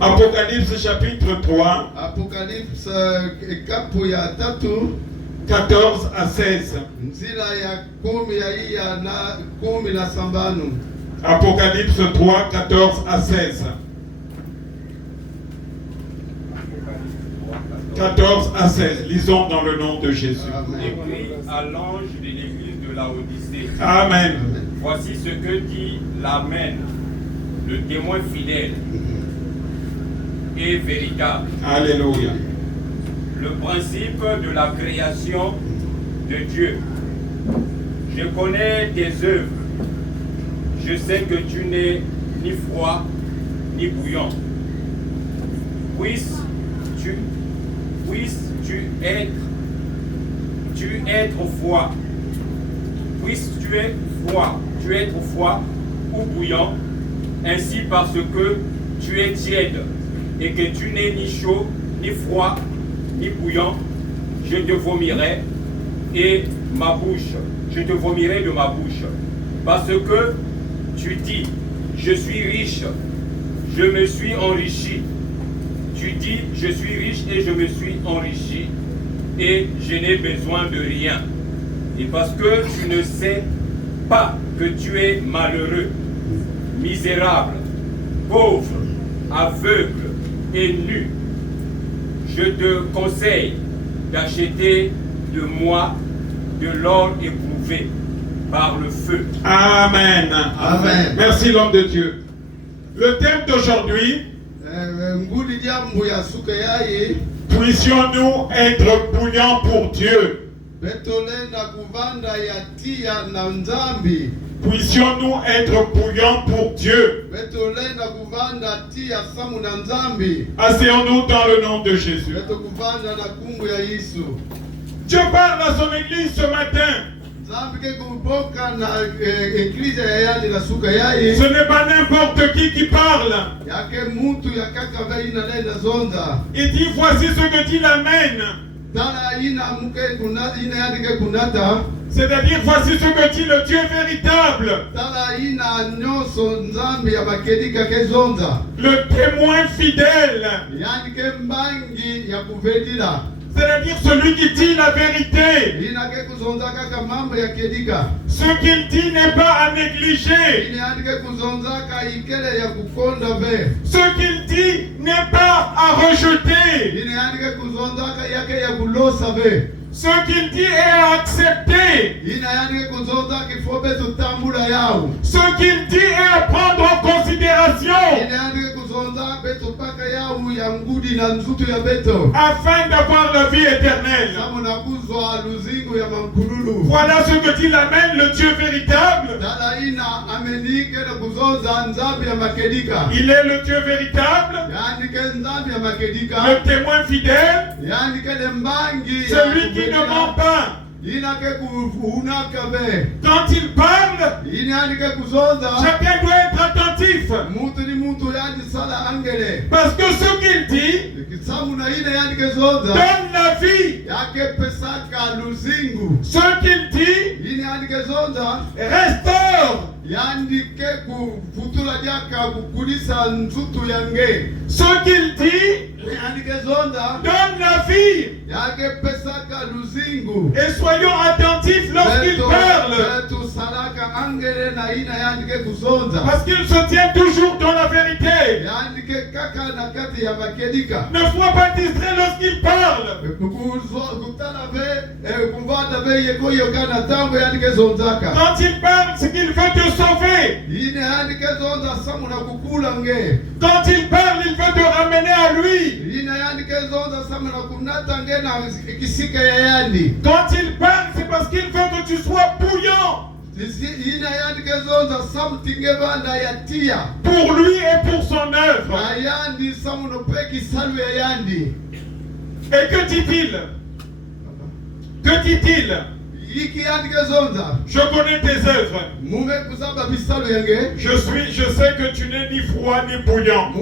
Apocalypse chapitre 3. Apocalypse kapu ya 3 14 à 16. Nzila ya 10 na 10 Apocalypse 3, 14 à 16. 14 à 16. Lisons dans le nom de Jésus. Écrit à l'ange de l'église de Laodicée. Amen. Voici ce que dit l'Amen, le témoin fidèle et véritable. Alléluia. Le principe de la création de Dieu. Je connais tes œuvres. Je sais que tu n'es ni froid ni bouillant. Puisses-tu être froid. Puisses-tu être froid ou bouillant, ainsi parce que tu es tiède et que tu n'es ni chaud, ni froid, ni bouillant, je te vomirai et je te vomirai de ma bouche. Parce que tu dis, je suis riche, je me suis enrichi. Tu dis, je suis riche et je me suis enrichi et je n'ai besoin de rien. Et parce que tu ne sais pas que tu es malheureux, misérable, pauvre, aveugle et nu, je te conseille d'acheter de moi de l'or éprouvé par le feu. Amen. Amen. Merci l'homme de Dieu. Le thème d'aujourd'hui, puissions-nous être bouillants pour Dieu. Puissions-nous être bouillants pour Dieu. Asseyons-nous dans le nom de Jésus. Dieu parle à son église ce matin. Ce n'est pas n'importe qui parle. Il dit, voici ce que dit l'Amen. C'est-à-dire, voici ce que dit le Dieu véritable. Le témoin fidèle. C'est-à-dire celui qui dit la vérité. Ce qu'il dit n'est pas à négliger. Ce qu'il dit n'est pas à rejeter. Ce qu'il dit est à accepter. Ce qu'il dit est à prendre en considération. Afin d'avoir la vie éternelle. Voilà ce que dit l'Amen, le Dieu véritable. Il est le Dieu véritable. Le témoin fidèle. Celui qui ne ment pas. Quand il parle, chacun doit être attentif. Parce que ce qu'il dit donne la vie. Ce qu'il dit restaure. Ce qu'il dit donne la vie. Et soyons attentifs lorsqu'il parle. Parce qu'il se tient toujours dans la vérité. Ne sois pas distrait lorsqu'il parle. Quand il parle, c'est qu'il veut te sauver. Quand il parle, il veut te ramener à lui. Quand il parle, c'est parce qu'il veut que tu sois bouillant. Pour lui et pour son œuvre. Et que dit-il? Que dit-il? Je connais tes œuvres. Je sais que tu n'es ni froid ni bouillant.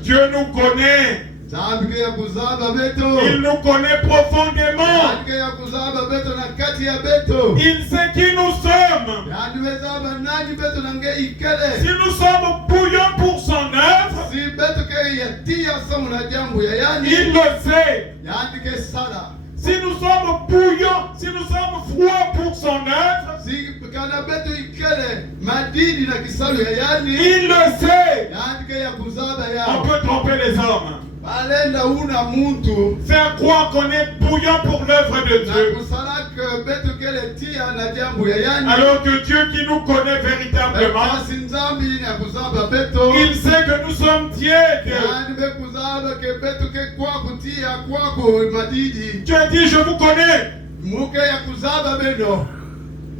Dieu nous connaît. nzambi ya kuzaba beto Il nous connaît profondément. nzambi ya kuzaba beto na kati ya beto Il sait qui nous sommes. yani wezaba nani beto na nge ikele Si nous sommes bouillants pour son œuvre, si beto ke yatia samu na jambo ya yani il le sait. yani ke sala Si nous sommes bouillants, si nous sommes froids pour son œuvre, si kana beto ikele madini na kisalo ya yani il le sait. yani ke ya kuzaba On ya peut tromper les hommes. balenda una muntu Faire croire qu'on est bouillant pour l'œuvre de na Dieu. kusalaka beto kele tia na jambo ya yani Alors que Dieu qui nous connaît véritablement, basi nzambi na kuzaba beto il sait que nous sommes tièdes. yani bekuzaba ke beto ke kwa kutia kwako madidi Dieu dit, je vous connais. muke ya kuzaba beno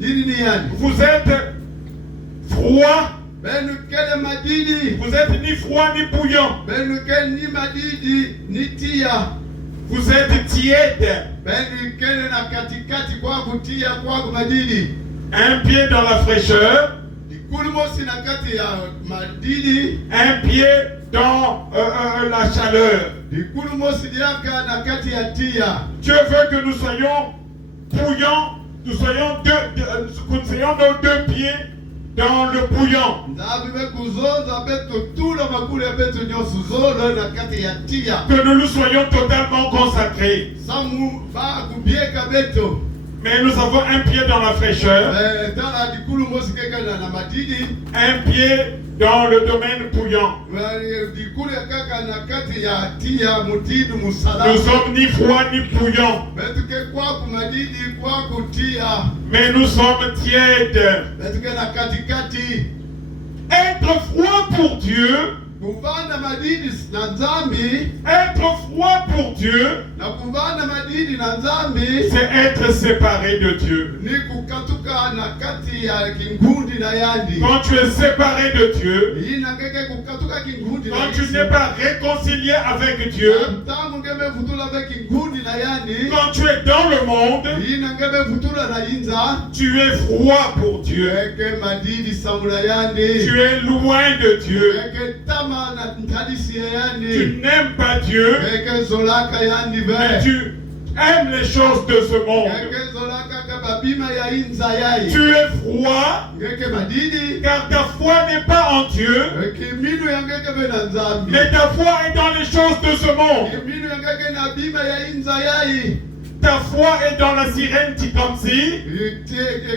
yini ni yani Vous êtes froid. benu kele madidi Vous êtes ni froid ni bouillant. benu kele ni madidi ni tia Vous êtes tiède. benu kele na katikati kwa kutia kwako madidi Un pied dans la fraîcheur, ikulumosi na kati ya madidi un pied dans la chaleur. ikulumosi diaka na kati ya tia Dieu veut que nous soyons bouillants, nous soyons que nous soyons nos deux pieds dans le bouillant. nzambi bekuzonza beto tula makulu ya beto nyonso zolo na kati ya tia Que nous nous soyons totalement consacrés. samu ba kubieka beto Mais nous avons un pied dans la fraîcheur, tala dikulumosi kekana na madidi un pied dans le domaine bouillant. dikulu ya kaka na kati ya tia mutidu musala Nous sommes ni froids ni bouillants, betu ke kwaku madidi kwaku tia mais nous sommes tièdes. betu ke na katikati Être froid pour Dieu, kuvanda madidi na nzambi être froid pour Dieu, na kuvanda madidi na nzambi c'est être séparé de Dieu. ni kukatuka na kati ya kingundi na yandi Quand tu es séparé de Dieu, ina ngeke kukatuka kingundi na quand tu n'es pas réconcilié avec Dieu, tangu ngebe vutula be kingundi na yandi quand tu es dans le monde, ina ngebe vutula na inza tu es froid pour Dieu. eke madidi samula yandi Tu es loin de Dieu. eke tama na ntadisi ya Tu yandi n'aimes pas Dieu, eke zolaka yandi mais be tu aimes les choses de ce monde. eke zolaka ka babima ya inza yai Tu es froid, eke madidi car ta foi n'est pas en Dieu, eke minu ya ngeke be na nzambi mais ta foi est dans les choses de ce monde. eke minu ya ngeke na bima ya inza yai Ta foi est dans la sirène Tikamsi.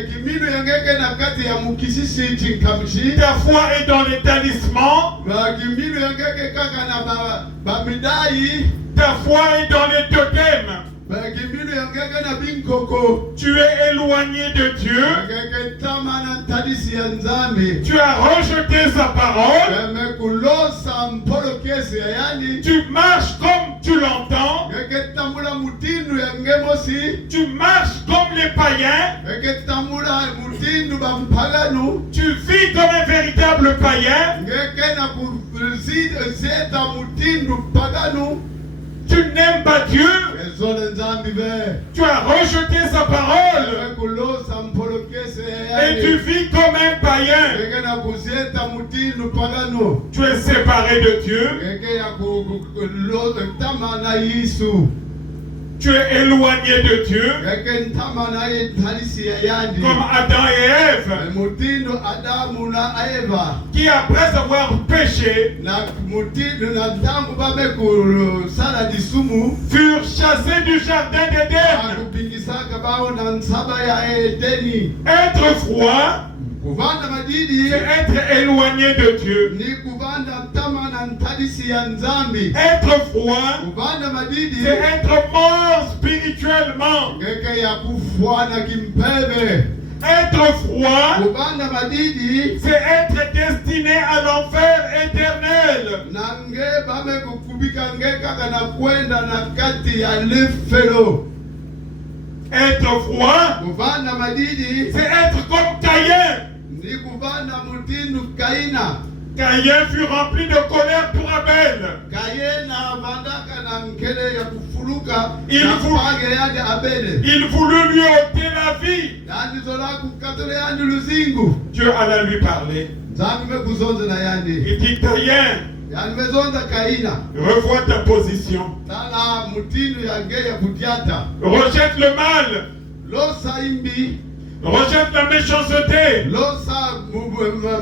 kiminu yangeke na kati ya mukisisi chinkamshi Ta foi est dans les talismans. kiminu yangeke kaka na bamidai Ta foi est dans les totems. kiminu yangeke na binkoko Tu es éloigné de Dieu. yangeke tama na ntadisi ya nzambi Tu as rejeté sa parole. kulosa mpolo kesi ya yani Tu marches comme tu l'entends. ngeke tambula mutindu ya ngemosi Tu marches comme les païens. ngeke tambula mutindu bampaganu Tu vis comme un véritable païen. ngeke na kuzeta mutindu paganu Tu n'aimes pas Dieu. ezole nzambi be Tu as rejeté sa parole. kulosa mpolo kesi ya Et tu yani vis comme un païen. ngeke na kuzeta mutindu paganu Tu es séparé de Dieu. ngeke ya kutama na Yesu Tu es éloigné de Dieu. ngeke ntama na ye ntalisi ya yani Comme Adam et Ève, mutindu Adamu na Eva qui après avoir péché, na mutindu na ntango babe kusala lisumu furent chassés du jardin d'Éden. akupingisaka bao na nsaba ya Edeni Être froid, kuvanda madidi c'est être éloigné de Dieu. ni kuvanda ntama na ntalisi ya nzambi Être froid, kuvanda madidi c'est être mort spirituellement. ngeke ya kufwa na kimpebe Être froid, kuvanda madidi c'est être destiné à l'enfer éternel. na nge bame kukubika nge kaka na kwenda na kati ya lefelo Être froid, kuvanda madidi c'est être comme Caïn. ni kuvanda mutindu Kaina Caïn fut rempli de colère pour Abel. Kaina vandaka na nkele ya kufuluka Il na faut- page yande Abele Il voulut lui ôter la vie. yandi zola kukatole yandi luzingu Dieu alla lui parler. nzambi mekuzonze na yandi Il dit, Caïn, yani mezonza kaina Revois ta position. tala mutinu yange ya kudiata Rejette le mal. losa imbi Rejette la méchanceté. losa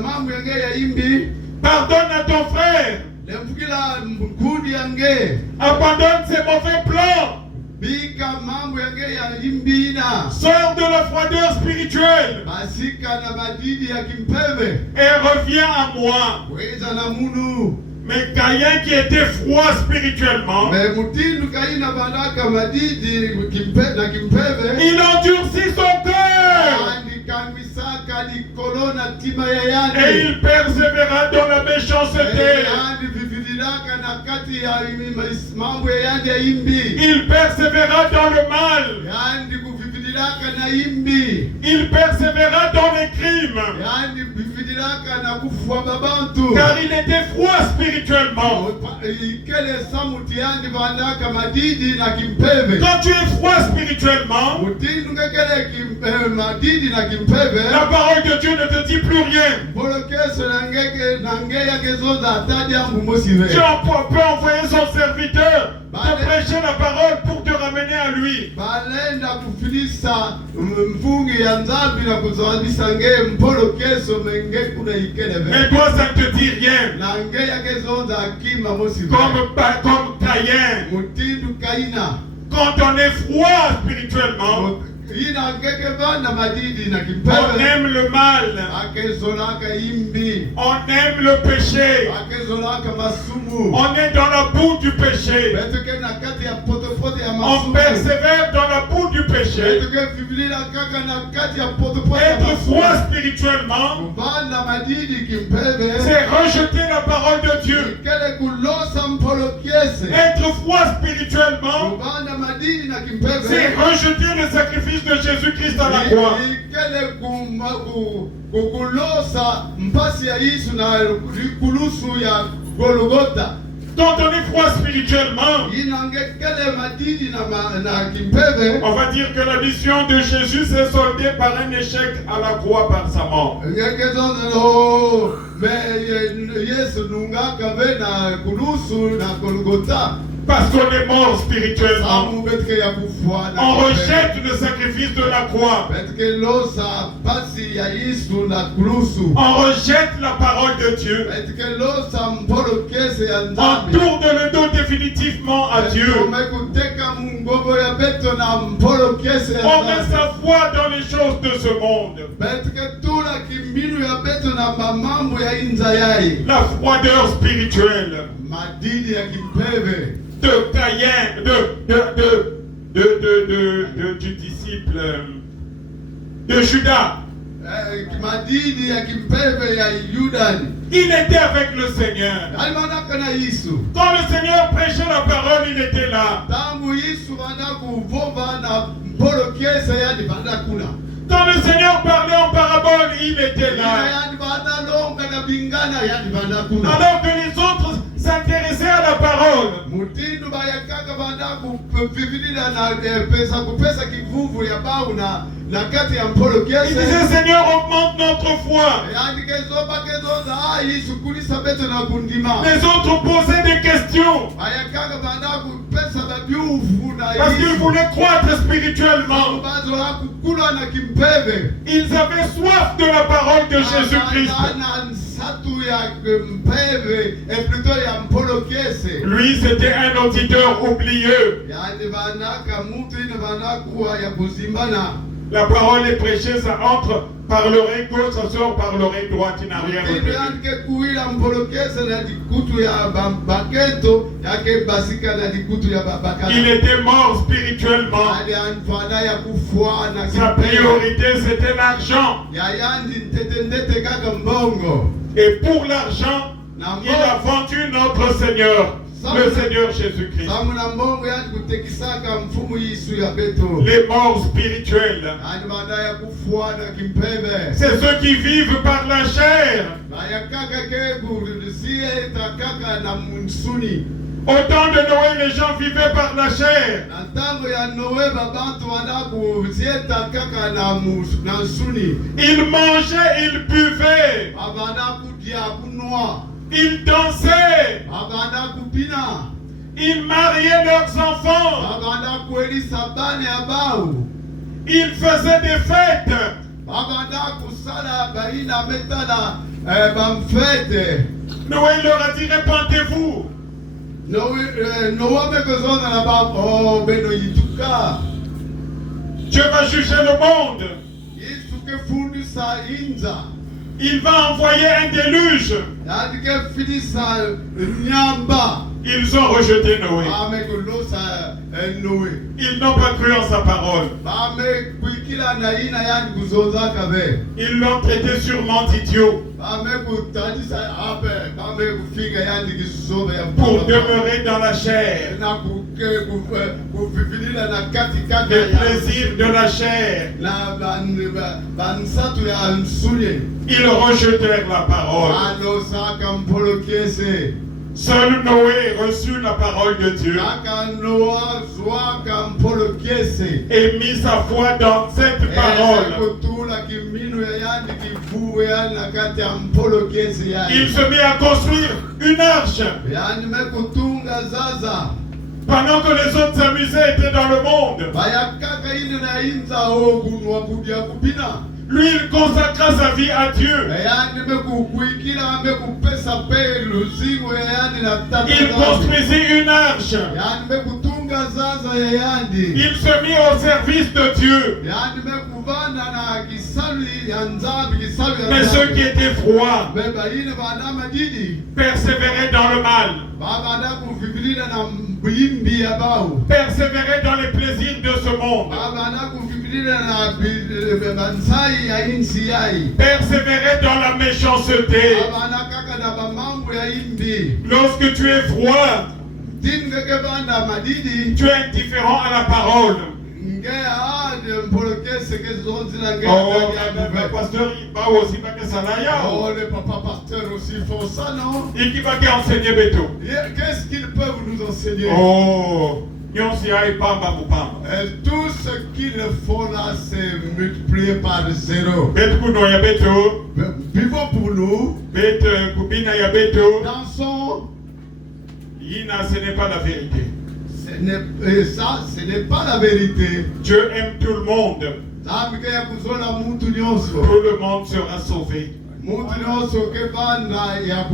mambo yange ya imbi Pardonne à ton frère. lemfukila mkudi yange Abandonne ses mauvais plans. bika mambo yange ya imbina Sors de la froideur spirituelle basika na madidi ya kimpeve et reviens à moi. weza na munu Mais Caïn qui était froid spirituellement, me mutindu kaina banaka madidi na kimpeve il endurcit son cœur andikambisaka likolona tima ya et yandi il persévéra dans la méchanceté. yandi vividilaka na kati ya mambo ya yandi ya imbi Il persévéra dans le mal. yandi kuvividilaka na imbi Il persévéra dans les crimes. yandi vividilaka na kufwa babantu Car il était froid spirituellement. ikele samuti yandi bandaka madidi na kimpeve Quand tu es froid spirituellement, mutindu ngekele madidi na kimpeve la parole de Dieu ne te dit plus rien. mbolokeso nange yakezoza atadi ambu mosive Dieu peut envoyer son serviteur te prêcher la parole pour te ramener à lui. balenda kufilisa mvungi ya nzambi na kuzoanisa nge mpolokeso menge kuna ikeleve Mais toi, ça ne te dit rien. nange yakezonza akima mosive Comme Caïn. mutindu kaina Quand on est froid spirituellement, ina ngeke bana madidi na on kimpeve aime le mal. akezolaka imbi On aime le péché. akezolaka masumu On est dans la boue du péché. beteke na kati ya potopoto ya On masumu persévère dans la boue du péché. beteke vivilila kaka na kati ya potopoto ya Être froid masumu spirituellement, bana madidi kimpeve c'est rejeter la parole de Dieu. kele kulosa mpolokiese Être froid spirituellement, bana madidi na kimpeve c'est rejeter le sacrifice de Jésus-Christ à la croix. ikele kukulosa mpasi ya Yesu na kulusu ya Golgotha Quand on est froid spirituellement, inangekele madidi na kimpeve on va dire que la mission de Jésus s'est soldée par un échec à la croix par sa mort. ngekezonelo me Yesu nungaka ve na kulusu na Golgotha Parce qu'on est mort spirituellement. samu beteke ya kufwa na On kimpeve. rejette le sacrifice de la croix. beteke losa pasi ya Yesu na kulusu On rejette la parole de Dieu. beteke losa mpolokese ya On nzambi tourne le dos définitivement à Dieu. omekuteka mungobo ya beto na mpolokese ya On met nzambi sa foi dans les choses de ce monde. beteke tula kimbinu ya beto na mamambo ya inza yai La froideur spirituelle madidi ya kimpeve de Caïn, du disciple de Judas. madidi ya kimpeve ya Yudani Il était avec le Seigneur. alimanaka na Yesu Quand le Seigneur prêchait la parole, il était là. tangu Yesu banda kuvova na mpolokese yani banda kuna Quand le Seigneur parlait en parabole, il était là. yani banda longa na bingana yani banda kuna Alors que les autres s'intéressaient à la parole. mutindu bayakaka banda kuvivilila na kupesa kivuvu ya bau na kati ya Il mpolokese disait, Seigneur, augmente notre foi. yani kezoza Yesu kulisa beto na kundima Les autres posaient des questions bayakaka banda kupesa babiufu na parce qu'ils voulaient croître spirituellement. bazo la kukula na kimpeve Ils avaient soif de la parole de Jésus-Christ. na nsatu ya mpeve plutôt ya mpolokese Lui, c'était un auditeur oublieux. yani banaka mutu ine banakuwa ya kuzimbana La parole est prêchée, ça entre par l'oreille gauche, ça sort par l'oreille droite, il n'a rien mutindo retenu. yanike kuwila mpolokese na dikutu ya baketo yake basika na dikutu ya Il babakala était mort spirituellement. ali anfana ya kufwa na Sa priorité, c'était l'argent. ya yandi ndete kaka mbongo Et pour l'argent, na il a vendu notre Seigneur, le Seigneur Jésus-Christ. samu na mbongo yandi kutekisaka mfumu Yesu ya beto Les morts spirituels, ani baada ya kufwa na kimpeve c'est ceux qui vivent par la chair. bayakaka kebu sie takaka na msuni Au temps de Noé, les gens vivaient par la chair. na ntango ya Noe babantu banakuzieta kaka na nsuni Ils mangeaient, ils buvaient. babana kudia kunwa Ils dansaient. babanda kupina, Ils mariaient leurs enfants. babanda kuelisa bana ya bau, Ils faisaient des fêtes. babanda kusala baina metala bamfete. Noé leur a dit, répentez-vous. Noa mekozona na ba oh beno yituka. Dieu va juger le monde. Isuke fundisa inza. Il va envoyer un déluge. Yadike finisa nyamba. Ils ont rejeté Noé. Bame kulosa Noé. Ils n'ont pas cru en sa parole. Bame kuikila na ina yani kuzonza kabe. Ils l'ont traité sûrement d'idiot Bame kutandisa ape. Bame kufiga yani kisobe ya pour demeurer dans la chair. na kuke kufifilila na kati Les plaisirs de la chair. na bansatu ya nsunye. Ils rejetèrent la parole. Anosaka mpolo kiese. Seul Noé reçut la parole de Dieu Kaka Noa zwaka mpolo kiese. et mit sa foi dans cette parole. Kutula kiminu ya yani kivu yani na kati ya mpolo kiese yani. Il se mit à construire une arche. Yani mekutunga zaza. Pendant que les autres s'amusaient, étaient dans le monde. Bayakaka ine na inza ogunwa kudia kupina. Lui, il consacra sa vie à Dieu. Yani mekukuikila mekupesa pe luzingo ya yani na tata. Il construisit une arche. Yani mekutunga zaza ya yani. Il se mit au service de Dieu. Yani mekuvana na kisali ya nzambi kisali ya Mais ceux qui étaient froids beba ine bana madidi. persévéraient dans le mal, Baba na kufikiria na mbimbi ya bau. persévéraient dans les plaisirs de ce monde, Baba na kufikiria na bansai ya insi yai. persévéraient dans la méchanceté. Baba na kaka na bamambo ya imbi. Lorsque tu es froid, Tingeke banda madidi. tu es indifférent à la parole. Ngea de mpolokese ke zonzi na ngea. Oh, mais pasteur, il va aussi pas que ça là. Oh, les papa pasteurs aussi font ça, non? Et qui va enseigner Beto? Qu'est-ce qu'ils peuvent nous enseigner? Oh, non, si aïe pamba pour pamba. Tout ce qu'ils font là, c'est multiplié par zéro. Bet kuno ya Beto, Vivons pour nous. bet kubina ya Beto. Dansons. Yina, ce n'est pas la vérité. Ça, ce n'est pas la vérité. Dieu aime tout le monde. Zamike ya kuzola muntu nyonso. Tout le monde sera sauvé. Muntu nyonso ke banda ya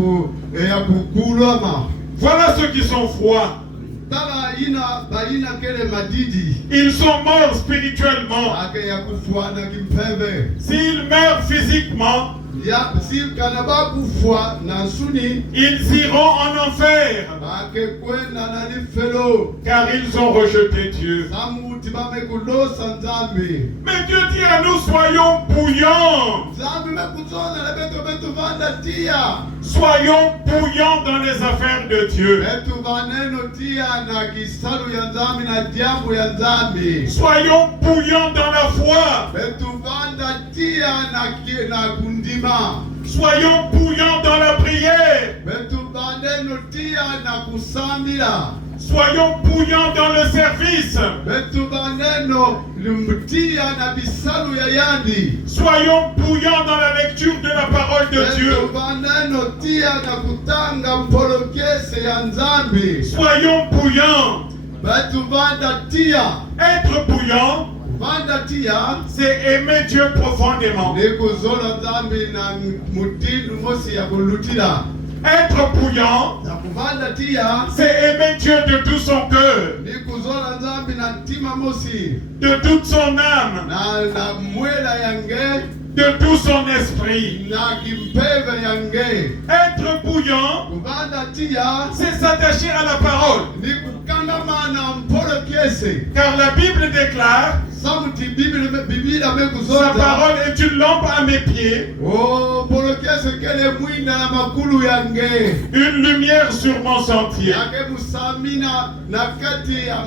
kukulama. Voilà ceux qui sont froids. Tala ina baina kele madidi. Ils sont morts spirituellement. Ake ya kufuana kimpembe. S'ils meurent physiquement, Ya si kanaba kufwa na suni. ils iront en enfer. Ake kwenda na ni felo. Car ils ont rejeté Dieu. Samuti bame kulosa nzambi. Mais Dieu dit à nous, soyons bouillants. Nzambi mekuzona na beto vanda tia. Soyons bouillants dans les affaires de Dieu. Betu vaneno tia na kisalu ya nzambi na diambu ya nzambi. Soyons bouillants dans la foi. Betu vanda tia na kundima. Soyons bouillants dans la prière. Betu vaneno tia na kusambila. Soyons bouillants dans le service. Betu vaneno lumtia na bisalu ya yandi. Soyons bouillants dans la lecture de la parole de Dieu. Betu vaneno tia na kutanga mpolokese ya nzambi. Soyons bouillants. Betu vanda tia. Être bouillant, Vanda tia. c'est aimer Dieu profondément. Nikuzola nzambi na mutindu mosi ya kulutila. Être bouillant, Na kuvanda tia. c'est aimer Dieu de tout son cœur, Nikuzola nzambi na tima mosi. de toute son âme, Na mwela yange. de tout son esprit. Na kimpeve yange. Être bouillant, Kuvanda tia. c'est s'attacher à la parole. Nikukandama na mpolo kiese. Car la Bible déclare, Samuti Biblia sa mekuzola. parole est une lampe à mes pieds, Oh, mpolo kiese kele mwinda na makulu yange. une lumière sur mon sentier. Yake musamina na kati ya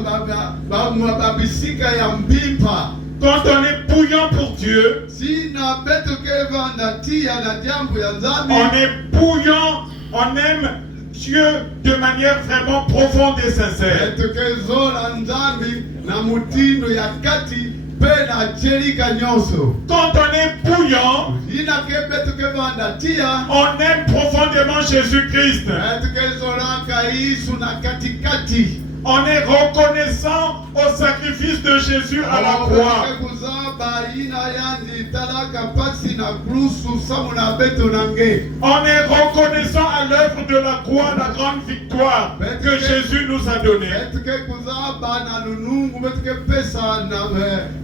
babisika ya mbimpa. Quand on est bouillant pour Dieu, Si na beto ke vanda tia na diambu ya nzambi. on est bouillant, on aime Dieu de manière vraiment profonde et sincère. Beto ke zola nzambi na mutindo ya kati pe na chelika nyonso Quand on est bouillant, ina ke betu ke vanda tia on aime profondément Jésus-Christ. betu ke zolaka Yesu na katikati On est reconnaissant au sacrifice de Jésus à la croix. kuzaba ina yandi talaka pasi na krusu samu na beto nange On est reconnaissant à l'œuvre de la croix la grande victoire que Jésus nous a donnée. betu ke kuzaba na lunungu betu ke pesa na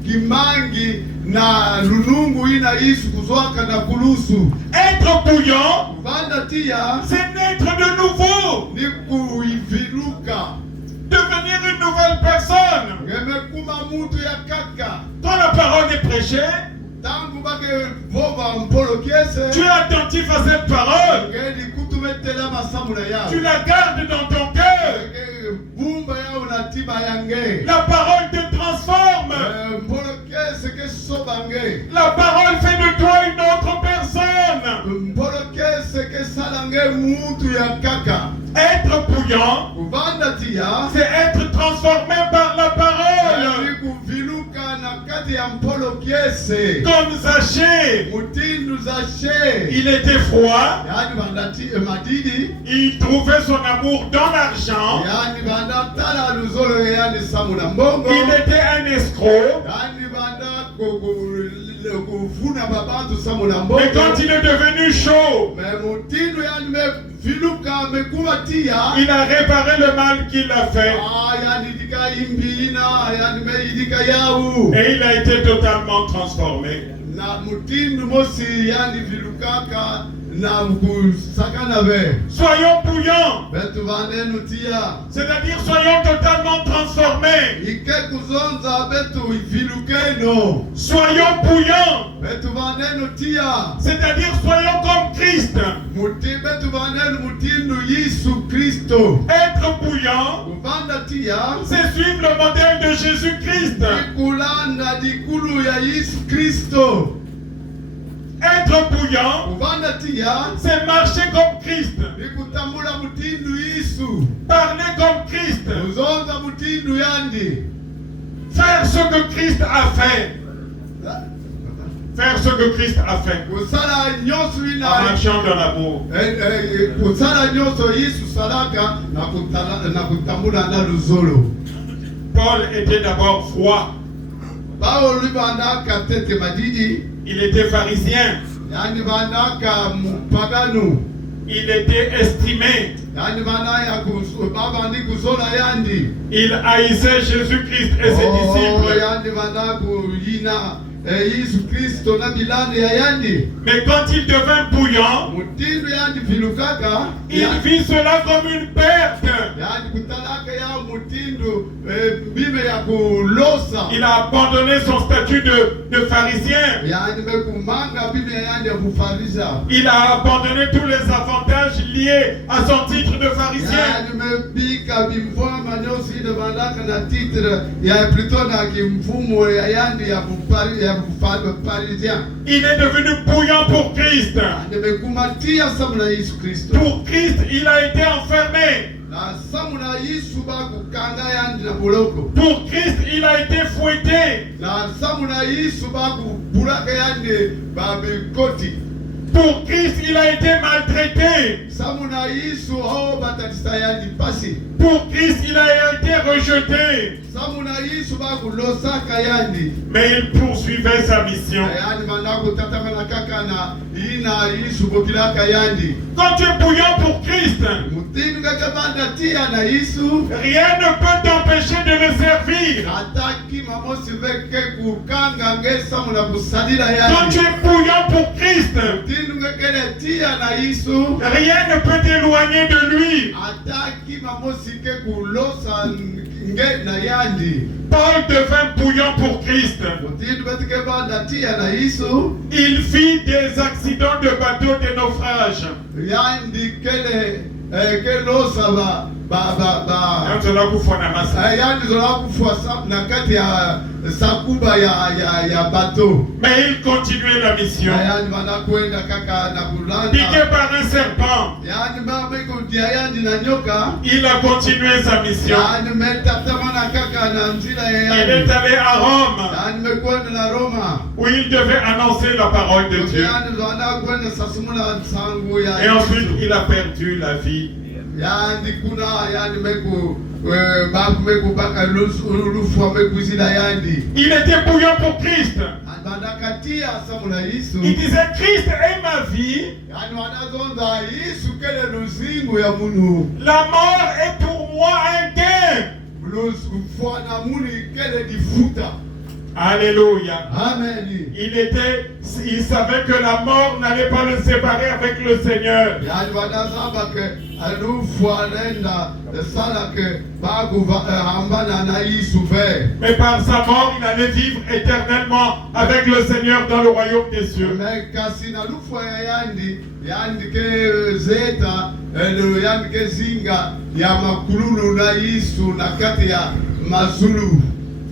kimangi na lunungu ina Yesu kuzwaka na kulusu Être bouillant, vanda tia c'est naître de nouveau, ni kuiviluka devenir une nouvelle personne. ngemekuma mutu ya kaka Quand la parole est prêchée, tangu bake vova mpolo kiese tu es attentif à cette parole, ngeli kutumetela masamu na yao tu la gardes dans ton cœur. bumba yao na tiba yange La parole te transforme. mpolo kiese ke sobange La parole fait de toi une autre personne. mpolo kiese ke salange mutu ya kaka Être bouillant, kuvanda tia c'est être transformé par la parole. kuviluka na kati ya mpolo kiese Comme Zachée, mutindu zashe il était froid, yani vanda madidi il trouvait son amour dans l'argent, yani vanda tala luzolo yani samu na mbongo il était un escroc. yani vanda kuvuna babantu samu na Mais quand mbongo il est devenu chaud, me mutindu yani meviluka mekuwa tia il a réparé le mal qu'il a fait yani dika imbina yani meidika yau et il a été totalement transformé. na mutindu mosi yani vilukaka na kusakana ve Soyons bouillants, betu vanenu tia c'est-à-dire soyons totalement transformés. ike kuzonza betu vilukeno Soyons bouillants, betu vanenu tia c'est-à-dire soyons comme Christ. muti betu vanenu mutindu Yesu Kristo Être bouillant, kuvanda tia c'est suivre le modèle de Jésus-Christ. ikulanda dikulu ya Yesu Kristo Être bouillant, kuvanda tia c'est marcher comme Christ, ikutambula mutindu Yesu parler comme Christ, kuzonza mutindu yandi faire ce que Christ a fait. Faire ce que Christ a fait kusala nyonso en ina marchant dans l'amour. kusala nyonso Yesu salaka na kutambula na luzolo Paul était d'abord froid, Paulo libandaka tete madidi il était pharisien, yani bandaka mupaganu il était estimé, yani banaya babandi kuzola yandi il haïssait Jésus-Christ et ses disciples. yandi bandaku yina Yesu Kristo na bilande ya yandi Mais quand il devint bouillant, mutindu yandi vilukaka il vit cela comme une perte. yani kutalaka ya mutindu bime ya kulosa Il a abandonné son statut de pharisien. yani mekumanga bime ya yandi ya kufarisa Il a abandonné tous les avantages liés à son titre de pharisien. yani mebika bimfoma nyonso ine bandaka na titre ya plutôt na kimfumo ya yandi ya parisien Il est devenu bouillant pour Christ. nimekumatia samu na Yesu Kristo Pour Christ, il a été enfermé. na samu na Yesu bakukanga yandi na boloko Pour Christ, il a été fouetté. na samu na Yesu bakubulaka yandi babikoti Pour Christ, il a été maltraité. samu na Yesu batatisa yandi pasi Pour Christ, il a été rejeté. samu na Yesu bakulosaka yandi Mais il poursuivait sa mission. yani banakutataka kaka na ina Yesu bokilaka yandi Quand tu es bouillant pour Christ, mutini kaka banda tia na Yesu rien ne peut t'empêcher de le servir. ataki mamosi veke kukanga ngesa muna kusalila Quand tu yandi es bouillant pour Christ, mutini ngekele tia na Yesu rien ne peut t'éloigner de lui. ataki mamosi ke kulosa nge na yandi Paul devint bouillant pour Christ. mutini betike banda tia na Yesu Il fit des accidents de bateau, des naufrages. yandi kele kelosa yani zolakufa na kati ya sakuba ya bateau. Mais il continuait la mission. Yani wanakwenda kaka na kulanda. Piqué par un serpent. Yani biko diayandi na nyoka. Il a continué sa mission. Yani metatamana kaka na nzila ya yani. Il est allé à Rome. Yani mekwenda na Roma. Où il devait annoncer la parole de Dieu. Yani wanakwenda sasumula sangu ya. Et ensuite il a perdu la vie. Yani kuna yani meku baka lufua yandi. Il était bouillant pour Christ. Il disait Christ est ma vie. La mort est pour moi un gain. Alléluia. Amen. Il savait que la mort n'allait pas le séparer avec le Seigneur. Mais par sa mort, il allait vivre éternellement avec le Seigneur dans le royaume des cieux.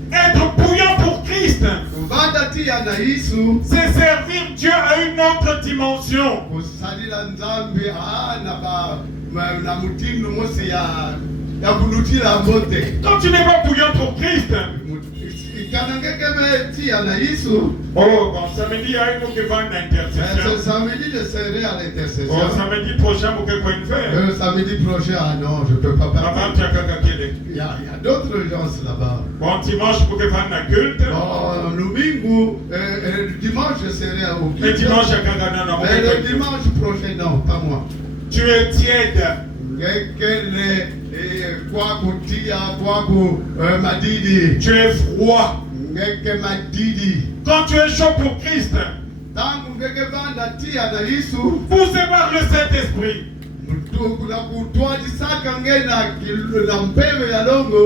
Être bouillant pour Christ, c'est servir Dieu à une autre dimension. Quand tu n'es pas bouillant pour Christ, oh, bon, samedi, il y a une qui va une intercession. Samedi prochain, vous pouvez une faire. Samedi prochain, non, je ne peux pas partir. Il y a d'autres gens là-bas. Bon, dimanche, vous pouvez faire un culte. Bon, dimanche, je serai au culte. Mais dimanche, mais le dimanche prochain, non, pas moi. Tu es tiède. Tu es froid. Quand tu es chaud pour Christ, poussé par le Saint-Esprit,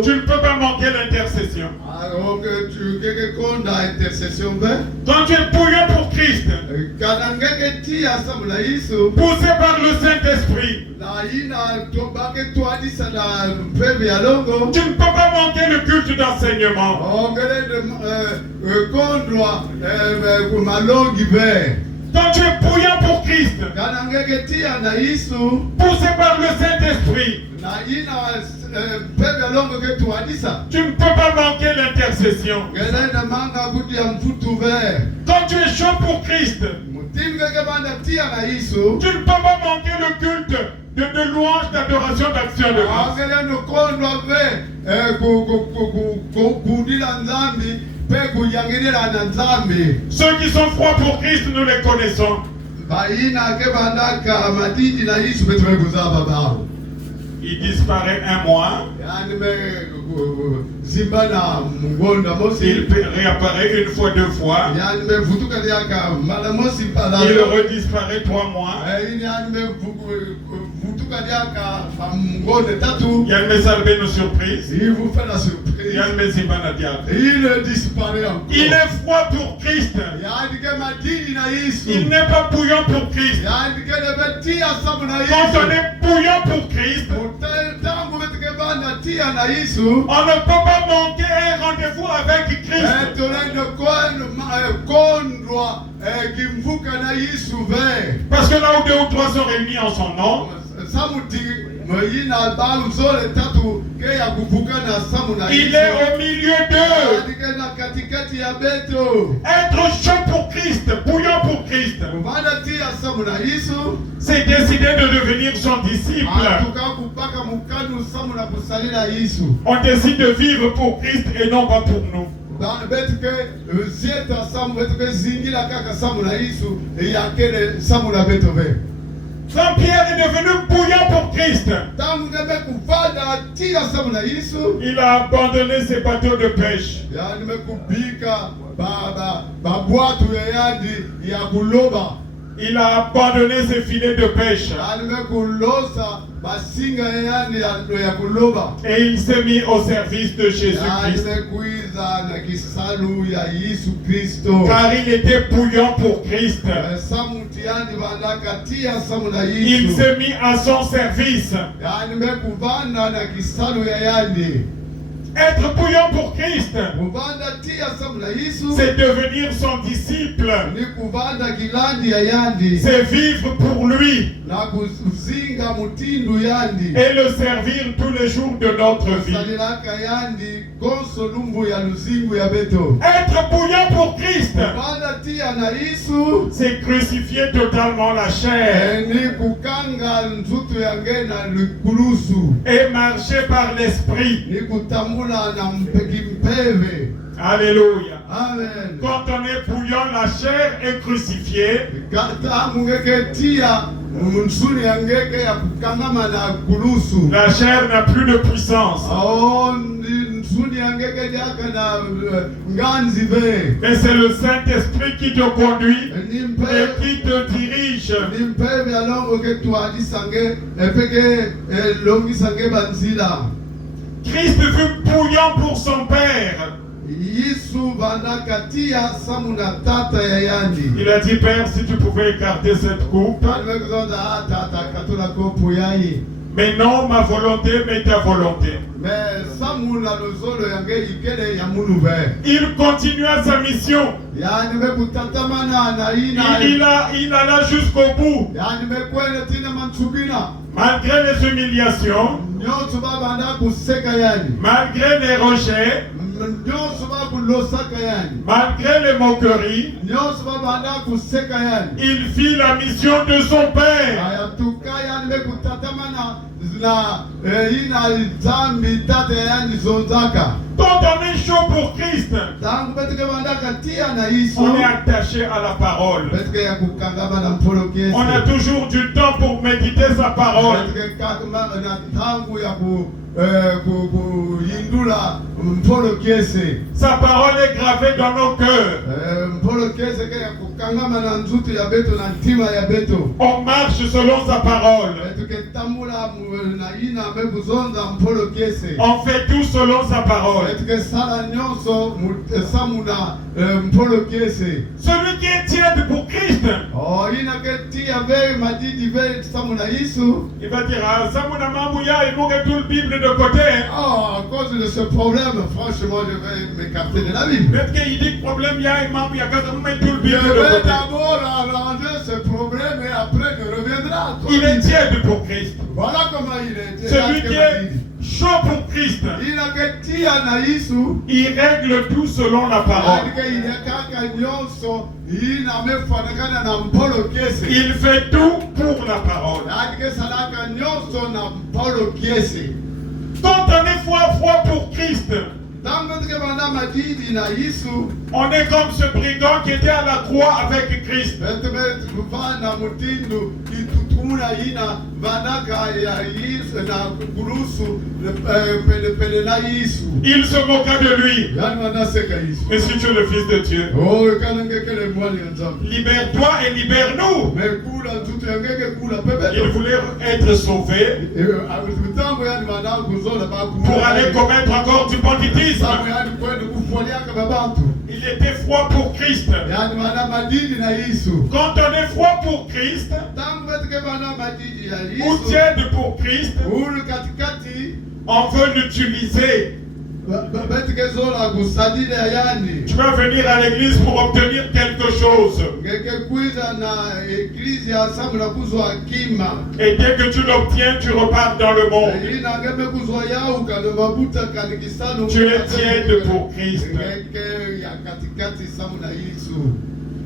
tu ne peux pas manquer l'intercession. Quand tu es bouillant pour Christ, poussé par le Saint-Esprit, tu ne peux pas manquer le culte d'enseignement. Quand tu es bouillant pour Christ, poussé par le Saint-Esprit, tu ne peux pas manquer l'intercession. Quand tu es chaud pour Christ, tu ne peux pas manquer le culte de louange, d'adoration, d'action de grâce. Ceux qui sont froids pour Christ, nous les connaissons. Il disparaît un mois. Il réapparaît une fois, deux fois. Il redisparaît 3 mois. Une surprise. Il vous fait la surprise. Il disparaît encore. Il est froid pour Christ. Il n'est pas bouillant pour Christ. Quand on est bouillant pour Christ, on ne peut pas manquer un rendez-vous avec Christ. Parce que là où 2 ou 3 sont réunis en son nom, il est au milieu d'eux. Être chaud pour Christ, bouillant pour Christ, c'est décider de devenir son disciple. On décide de vivre pour Christ et non pas pour nous. Jean-Pierre est devenu bouillant pour Christ. Il a abandonné ses bateaux de pêche. Il a abandonné ses filets de pêche. Et il s'est mis au service de Jésus-Christ. Car il était bouillant pour Christ. Il s'est mis à son service. Être bouillant pour Christ, c'est devenir son disciple. C'est vivre pour lui et le servir tous les jours de notre vie. Être bouillant pour Christ, c'est crucifier totalement la chair et marcher par l'esprit. Alléluia. Amen. Quand on est bouillant, la chair est crucifiée. La chair n'a plus de puissance. Mais c'est le Saint-Esprit qui te conduit et qui te dirige. Christ fut bouillant pour son Père. Il a dit, Père, si tu pouvais écarter cette coupe. Mais non ma volonté, mais ta volonté. Il continua sa mission. Il alla jusqu'au bout. Malgré les humiliations, malgré les rejets, malgré les moqueries, il fit la mission de son Père. Quand on est chaud pour Christ, on est attaché à la parole. On a toujours du temps pour méditer sa parole. Sa parole est gravée dans nos cœurs. On marche selon sa parole. On fait tout selon sa parole. Celui qui est tiède pour Christ, il va dire, ah, ça mon amamouya, il manque tout le Bible de côté. À cause de ce problème, franchement, je vais m'écarter de la Bible. Peut-être qu'il dit que problème, il y a tout le Bible de côté. Je vais d'abord arranger ce problème et après je reviendrai. Il est tiède pour Christ. Voilà comment il est. Celui qui est chaud pour Christ, il règle tout selon la parole. Il fait tout pour la parole. Quand on est froid pour Christ, on est comme ce brigand qui était à la croix avec Christ. Il se moqua de lui. Mais si tu es le Fils de Dieu, libère-toi et libère-nous. Il voulait être sauvé pour aller commettre encore du banditisme. Il était froid pour Christ. Quand on est froid pour Christ, ou tiède pour Christ, on veut l'utiliser. Tu vas venir à l'église pour obtenir quelque chose. Et dès que tu l'obtiens, tu repars dans le monde. Tu es tiède pour Christ.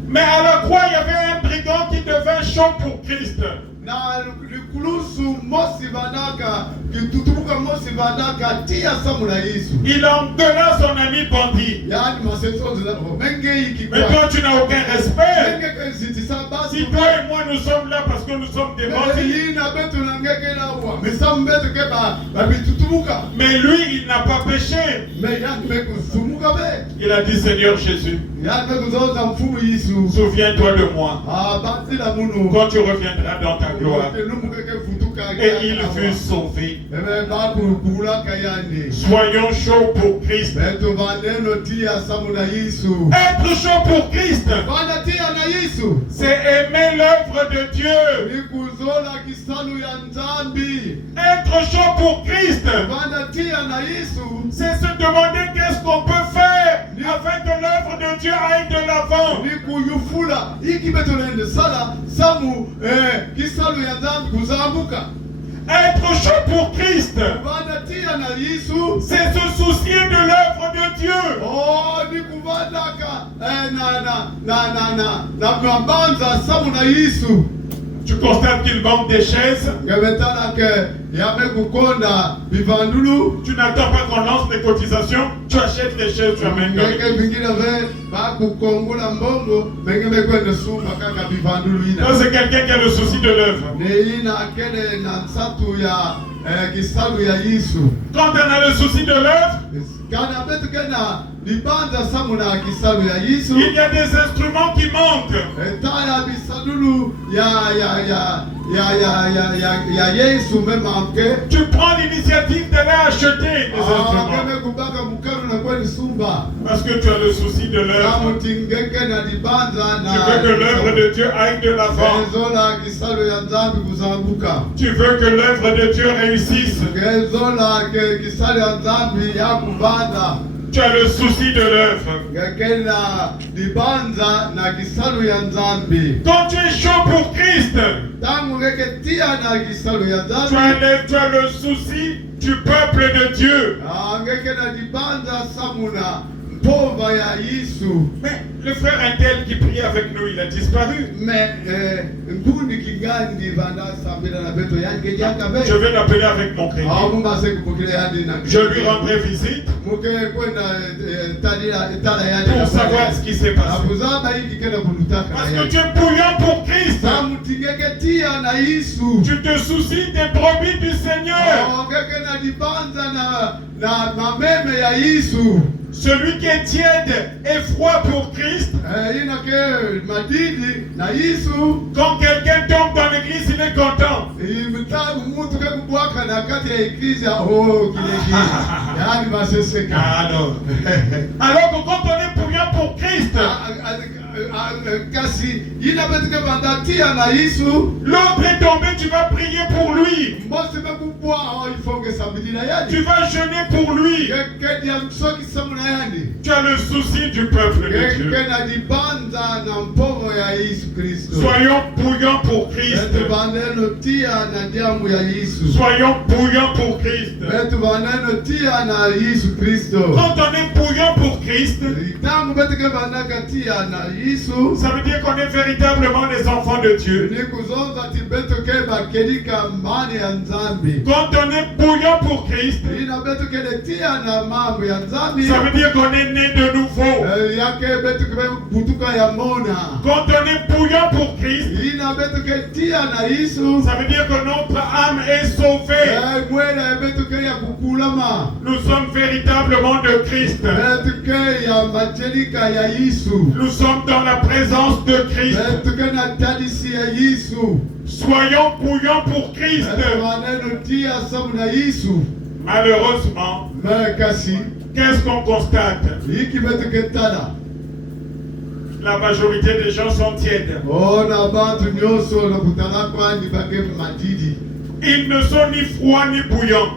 Mais à la croix, il y avait un brigand qui devint chaud pour Christ. na likulusu mosi bandaka kitutubuka mosi bandaka tia samu na Yesu. Il engueula son ami bandit. Yani maseso menge iki Mais toi tu n'as aucun respect. menge kenziti sabasi. Si toi et moi nous sommes là parce que nous sommes des bandits. Yina betu na ngeke la wa. Mesam betu ke ba bitutubuka. Mais lui il n'a pas péché. Mais yani meku sumuka be. Il a dit Seigneur Jésus, Yani meku zoza mfumu Yesu. souviens-toi de moi Bati la munu. quand tu reviendras dans ta gloire. Et il fut sauvé. Soyons chauds pour Christ. Être chaud pour Christ, c'est aimer l'œuvre de Dieu. Être chaud pour Christ, c'est se demander qu'est-ce qu'on peut faire afin que l'œuvre de Dieu aille de l'avant. Être chaud pour Christ, c'est se soucier de l'œuvre de Dieu. Tu constates qu'il manque des chaises. Tu n'attends pas qu'on lance les cotisations. Tu achètes les chaises, tu amènes. Ça, c'est quelqu'un qui a le souci de l'œuvre. Quand on a le souci de l'œuvre, il y a des instruments qui manquent. Tu prends l'initiative d'aller acheter des instruments. Parce que tu as le souci de l'œuvre. Tu veux que l'œuvre de Dieu aille de l'avant. Tu veux que l'œuvre de Dieu réussisse. Tu as le souci de l'œuvre. Quand tu es chaud pour Christ, tu as le souci du peuple de Dieu. Mais le frère Intel qui priait avec nous, il a disparu. Je vais l'appeler avec mon crédit. Je lui rendrai visite pour savoir ce qui s'est passé. Parce que tu es bouillant pour Christ. Tu te soucies des brebis du Seigneur. Celui qui est tiède et froid pour Christ, quand quelqu'un tombe dans l'église, il est content. Alors que quand on est bouillant pour Christ, l'autre est tombé, tu vas prier pour lui. Tu vas jeûner pour lui. Tu as le souci du peuple de Dieu. Soyons bouillants pour Christ. Soyons bouillants pour Christ. Quand on est bouillant pour Christ, ça veut dire qu'on est véritablement des enfants de Dieu. Quand on est bouillant pour Christ, ça veut dire qu'on est né de nouveau. Quand on est bouillant pour Christ, ça veut dire que notre âme est sauvée. Nous sommes véritablement de Christ. Nous sommes dans la présence de Christ. Soyons bouillants pour Christ. Malheureusement, qu'est-ce qu'on constate? La majorité des gens sont tièdes. Ils ne sont ni froids ni bouillants.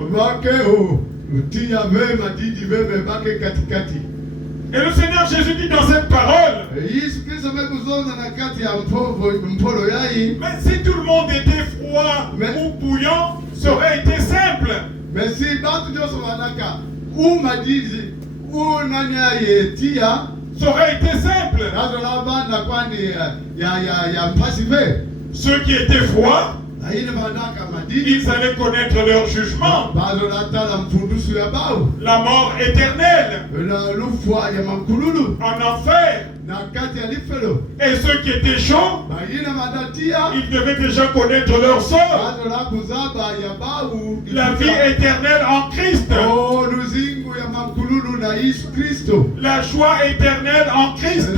Et le Seigneur Jésus dit dans cette parole, mais si tout le monde était froid ou bouillant, ça aurait été simple. Mais si ça aurait été simple. Ceux qui étaient froids, Ils allaient connaître leur jugement. La mort éternelle. En enfer. Et ceux qui étaient chauds, ils devaient déjà connaître leur sort. La vie éternelle en Christ. La joie éternelle en Christ.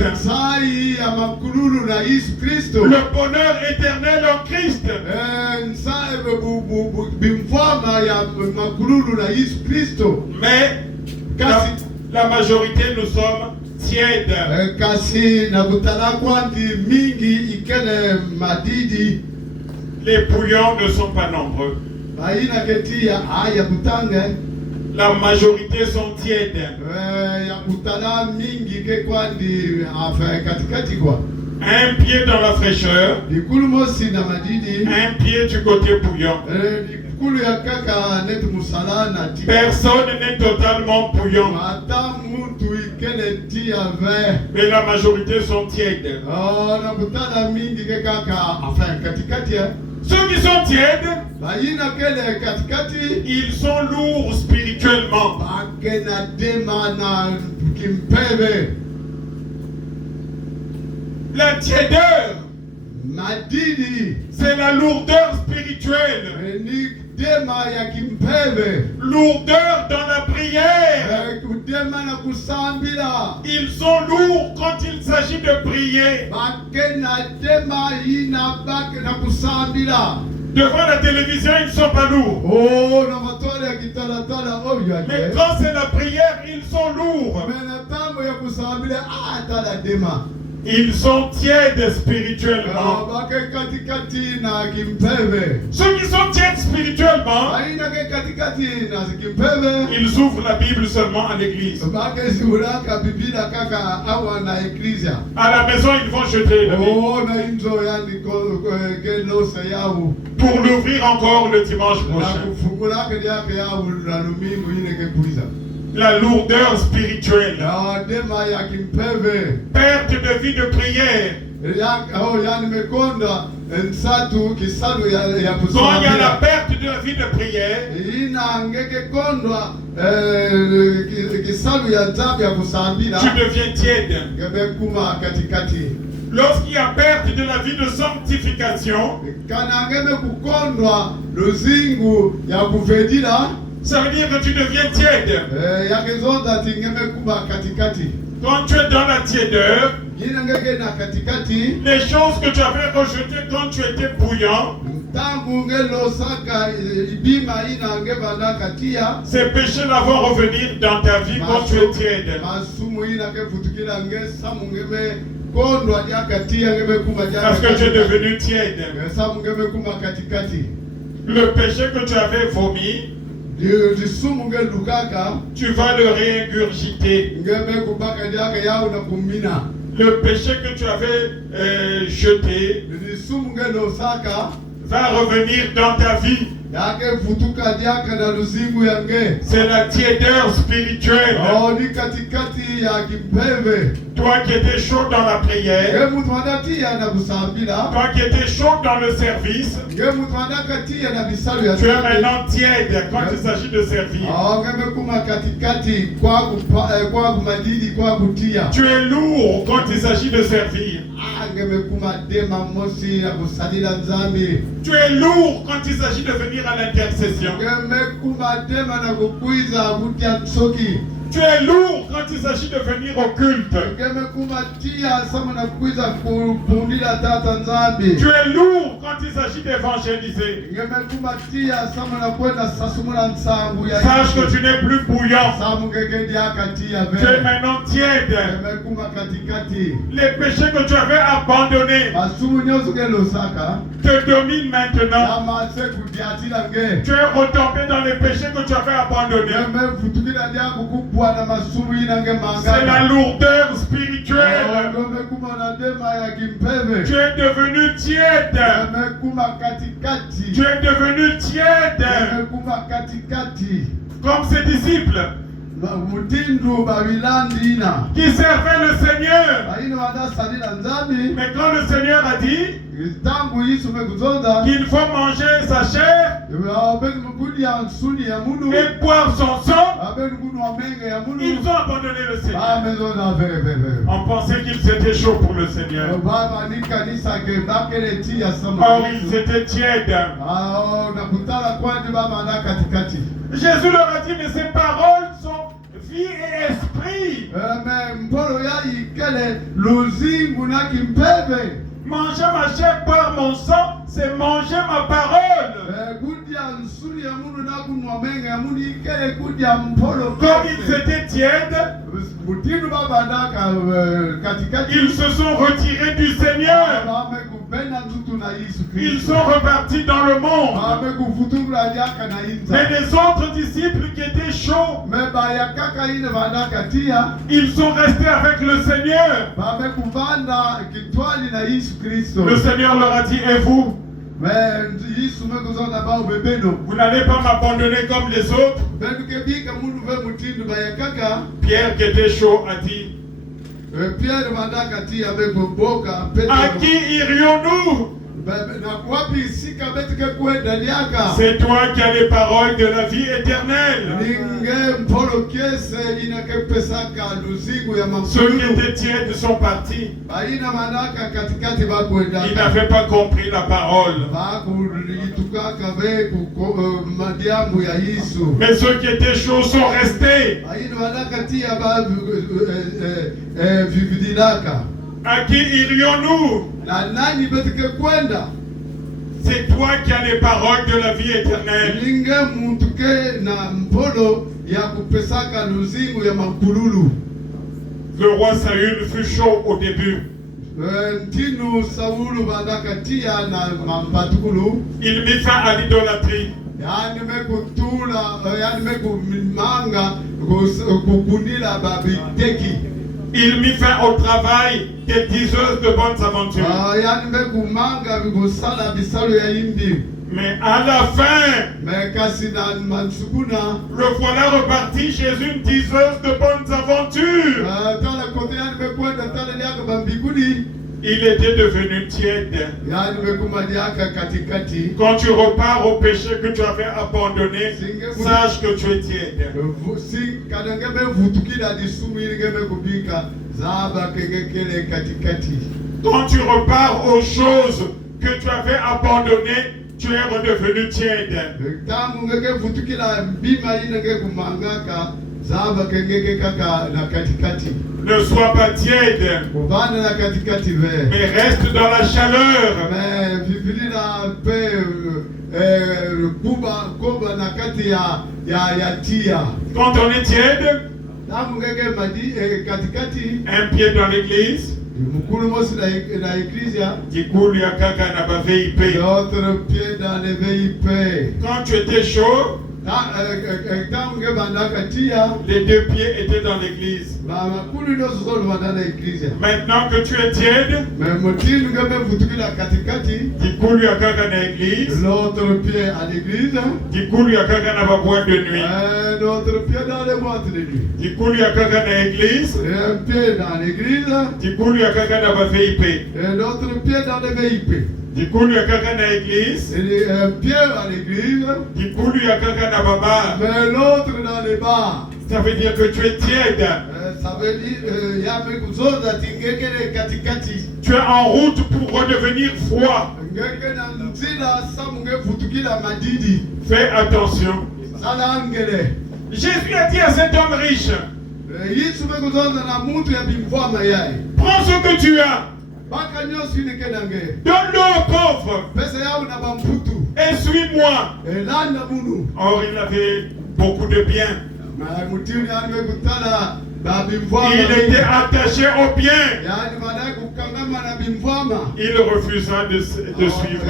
Le bonheur éternel en Christ. Mais la majorité, nous sommes tièdes. Les bouillons ne sont pas nombreux. La majorité sont tièdes. Un pied dans la fraîcheur, un pied du côté bouillant. Personne n'est totalement bouillant. Mais la majorité sont tièdes. Ceux qui sont tièdes, ils sont lourds spirituellement. La tiédeur, c'est la lourdeur spirituelle. Lourdeur dans la prière. Ils sont lourds quand il s'agit de prier. Devant la télévision, ils ne sont pas lourds. Mais quand c'est la prière, ils sont lourds. Ils sont tièdes spirituellement. Ceux qui sont tièdes spirituellement, ils ouvrent la Bible seulement à l'église. À la maison, ils vont jeter la Bible pour l'ouvrir encore le dimanche prochain. La lourdeur spirituelle. Perte de vie de prière. Quand il y a la perte de vie de prière, tu deviens tiède. Lorsqu'il y a perte de la vie de sanctification, ça veut dire que tu deviens tiède. Quand tu es dans la tiédeur, les choses que tu avais rejetées quand tu étais bouillant, ces péchés-là vont revenir dans ta vie quand tu es tiède. Parce que tu es devenu tiède. Le péché que tu avais vomi, tu vas le réingurgiter. Le péché que tu avais jeté va revenir dans ta vie. C'est la tiédeur spirituelle. Toi qui étais chaud dans la prière, toi qui étais chaud dans le service, tu es maintenant tiède quand il s'agit de servir. Tu es lourd quand il s'agit de servir. Tu es lourd quand il s'agit de venir à l'intercession. Tu es lourd quand il s'agit de venir au culte. Tu es lourd quand il s'agit d'évangéliser. Sache que tu n'es plus bouillant. Tu es maintenant tiède. Les péchés que tu avais abandonnés te dominent maintenant. Tu es retombé dans les péchés que tu avais abandonnés. C'est la lourdeur spirituelle. Tu es devenu tiède. Tu es devenu tiède. Comme ses disciples qui servaient le Seigneur. Mais quand le Seigneur a dit, qu'il faut manger sa chair et boire son sang, ils ont abandonné le Seigneur. On pensait qu'ils étaient chauds pour le Seigneur. Or, ils étaient tièdes. Jésus leur a dit, mais ces paroles sont vie et esprit. Manger ma chair, boire mon sang, c'est manger ma parole. Comme ils étaient tièdes, ils se sont retirés du Seigneur. Ils sont repartis dans le monde. Mais les autres disciples qui étaient chauds, ils sont restés avec le Seigneur. Le Seigneur leur a dit, et vous? Vous n'allez pas m'abandonner comme les autres? Pierre qui était chaud a dit, à qui irions-nous? C'est toi qui as les paroles de la vie éternelle. Ceux qui étaient tièdes sont partis. Ils n'avaient pas compris la parole. Mais ceux qui étaient chauds sont restés. À qui irions-nous? C'est toi qui as les paroles de la vie éternelle. Le roi Saül fut chaud au début. Il mit fin à l'idolâtrie. Il mit fin au travail des diseuses de bonnes aventures. Mais à la fin, le voilà reparti chez une diseuse de bonnes aventures. Il était devenu tiède. Quand tu repars au péché que tu avais abandonné, sache que tu es tiède. Quand tu repars aux choses que tu avais abandonnées, tu es redevenu tiède. Ne sois pas tiède, mais reste dans la chaleur. Quand on est tiède, un pied dans l'église, l'autre pied dans les VIP. Quand tu étais chaud, les deux pieds étaient dans l'église. Maintenant que tu es tiède, l'autre pied à l'église, boîte de nuit. L'autre pied dans les boîtes de nuit. Un pied dans l'église, et l'autre pied dans les VIP. Un pied à l'église, mais l'autre dans les bars. Ça veut dire que tu es tiède. Ça veut dire tu es en route pour redevenir froid. Fais attention. Jésus a dit à cet homme riche, prends ce que tu as, donne-le aux pauvres et suis-moi. Or il avait beaucoup de biens. Il était attaché aux biens. Il refusa de suivre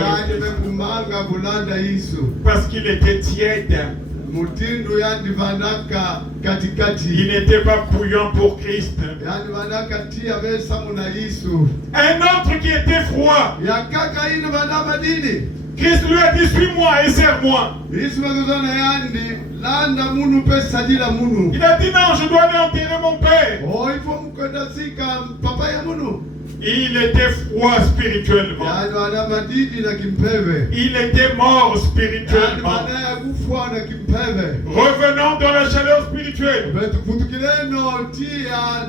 parce qu'il était tiède. Il n'était pas bouillant pour Christ. Un autre qui était froid, Christ lui a dit, suis-moi et sers-moi. Il a dit, non, je dois aller enterrer mon père. Il était froid spirituellement. yaani wana madini na kimpeve, Il était mort yaani spirituellement. maana ya kufwa na kimpeve. Revenons dans la chaleur spirituelle. Betufutukileno tia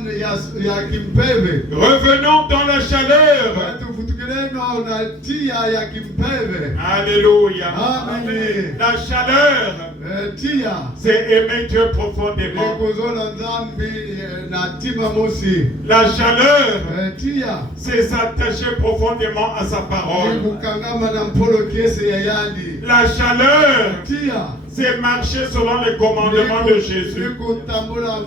ya kimpeve, Revenons dans la chaleur. betufutukileno na tia ya kimpeve. Alléluia. Amen. La chaleur, Tia c'est aimer Dieu profondément. ekuzola nzambi na tima mosi. La chaleur, Tia c'est s'attacher profondément à sa parole. kukangama na mpolo kiese ya yandi. La chaleur, Tia c'est marcher selon les commandements de Jésus. nikutambula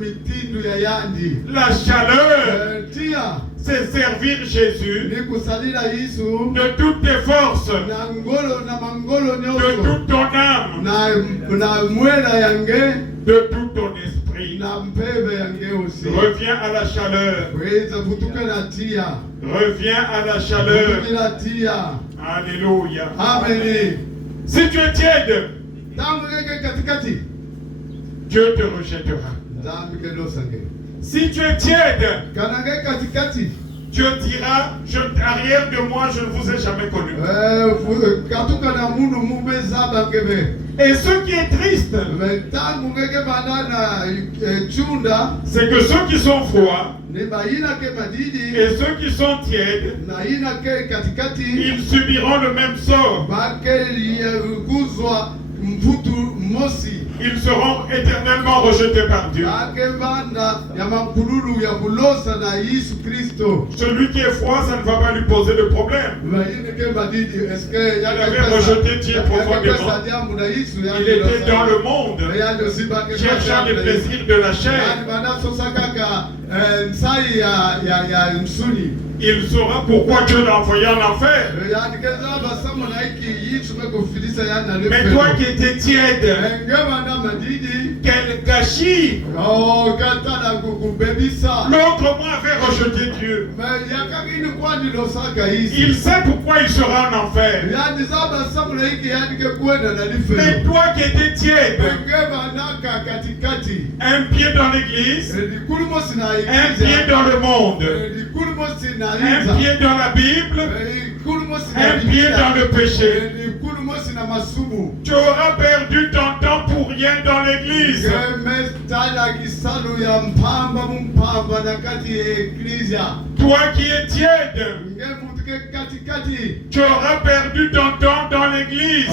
mitindo ya yandi. La chaleur, Tia c'est servir Jésus nikusalila Yesu de toutes tes forces, na ngolo na mangolo de nyoso toute ton âme, na mwela yange de tout ton esprit. na mpeve yange osi. Reviens à la chaleur. Weza futuka na tia. Reviens à la chaleur. Futukila tia. Alléluia. Amen. Si tu es tiède, Tangu keke katikati. Dieu te rejettera. Nzambi kendo sange. Si tu es tiède, Kanange katikati. Dieu dira, arrière de moi, je ne vous ai jamais connu. Katuka na munu mubeza bangebe. Et ce qui est triste, Tangu keke banana chunda. c'est que ceux qui sont froids Ni baina ke madidi. et ceux qui sont tièdes, Na ina ke katikati. ils subiront le même sort. Bakeli guzwa mfutu mosi. Ils seront éternellement rejetés par Dieu. Akebanda ya makululu ya bulosa na Yesu Kristo. Celui qui est froid, ça ne va pas lui poser de problème. Il avait rejeté Dieu profondément. Il était dans le monde, cherchant les plaisirs de la chair. Il saura pourquoi Dieu l'a envoyé en enfer. Mais toi qui étais tiède, quel gâchis! L'autre mois avait rejeté Dieu. Il sait pourquoi il sera en enfer. Mais toi qui étais tiède, un pied dans l'église, un pied dans le monde, un pied dans la Bible, un pied dans le péché. Tu auras perdu ton temps pour rien dans l'église. Toi qui es tiède, tu auras perdu ton temps dans l'église.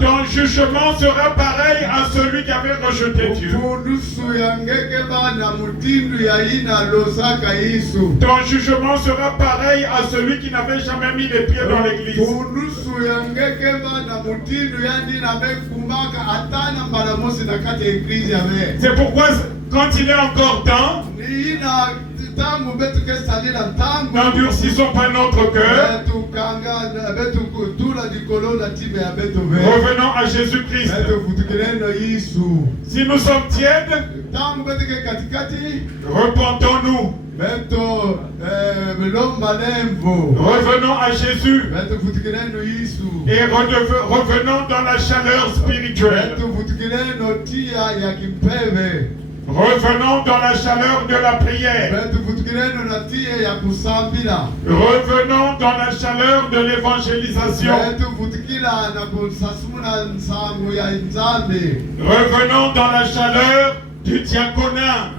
Ton jugement sera pareil à celui qui avait rejeté Dieu. Ton jugement sera pareil à celui qui n'avait jamais mis les pieds dans l'église. C'est pourquoi quand il est encore temps, n'endurcissons pas notre cœur. Revenons à Jésus-Christ. Si nous sommes tièdes, repentons-nous. Revenons à Jésus et revenons dans la chaleur spirituelle. Revenons dans la chaleur de la prière. Revenons dans la chaleur de l'évangélisation. Revenons dans la chaleur du diaconat.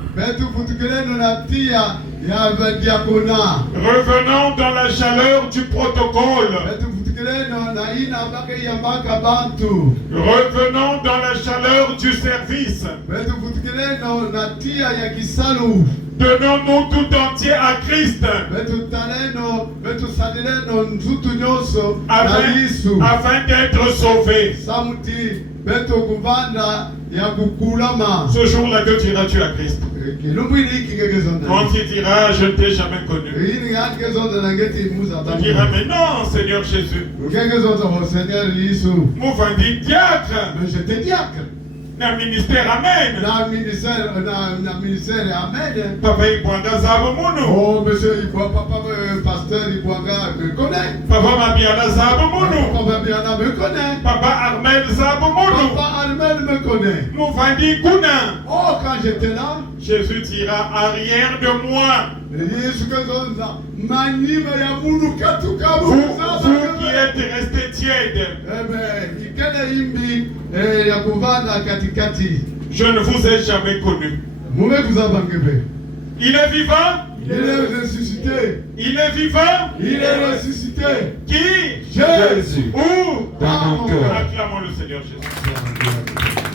Revenons dans la chaleur du protocole. Revenons dans la chaleur du service. Donnons-nous tout entier à Christ afin d'être sauvés. Ce jour-là, que diras-tu à Christ? Quand il dira, je ne t'ai jamais connu. Tu diras, mais non, Seigneur Jésus. Moi, je dis diacre. Na ministère amen. Na ministère amen. Papa Ibwanga Zabo Mono. Oh monsieur Ibwanga, papa pasteur Ibwanga connaît. Papa Mabiana Zabomono. Papa Biana me connaît. Papa Armel Zabomono. Papa Armel me connaît. Mouvandi Kuna. Oh, quand j'étais là, Jésus dira arrière de moi. Vous qui êtes restés tièdes. Je ne vous ai jamais connu. Il est vivant. Il est ressuscité. Il est vivant. Il est ressuscité. Qui? Jésus. Où? Dans mon cœur. Acclamons le Seigneur Jésus.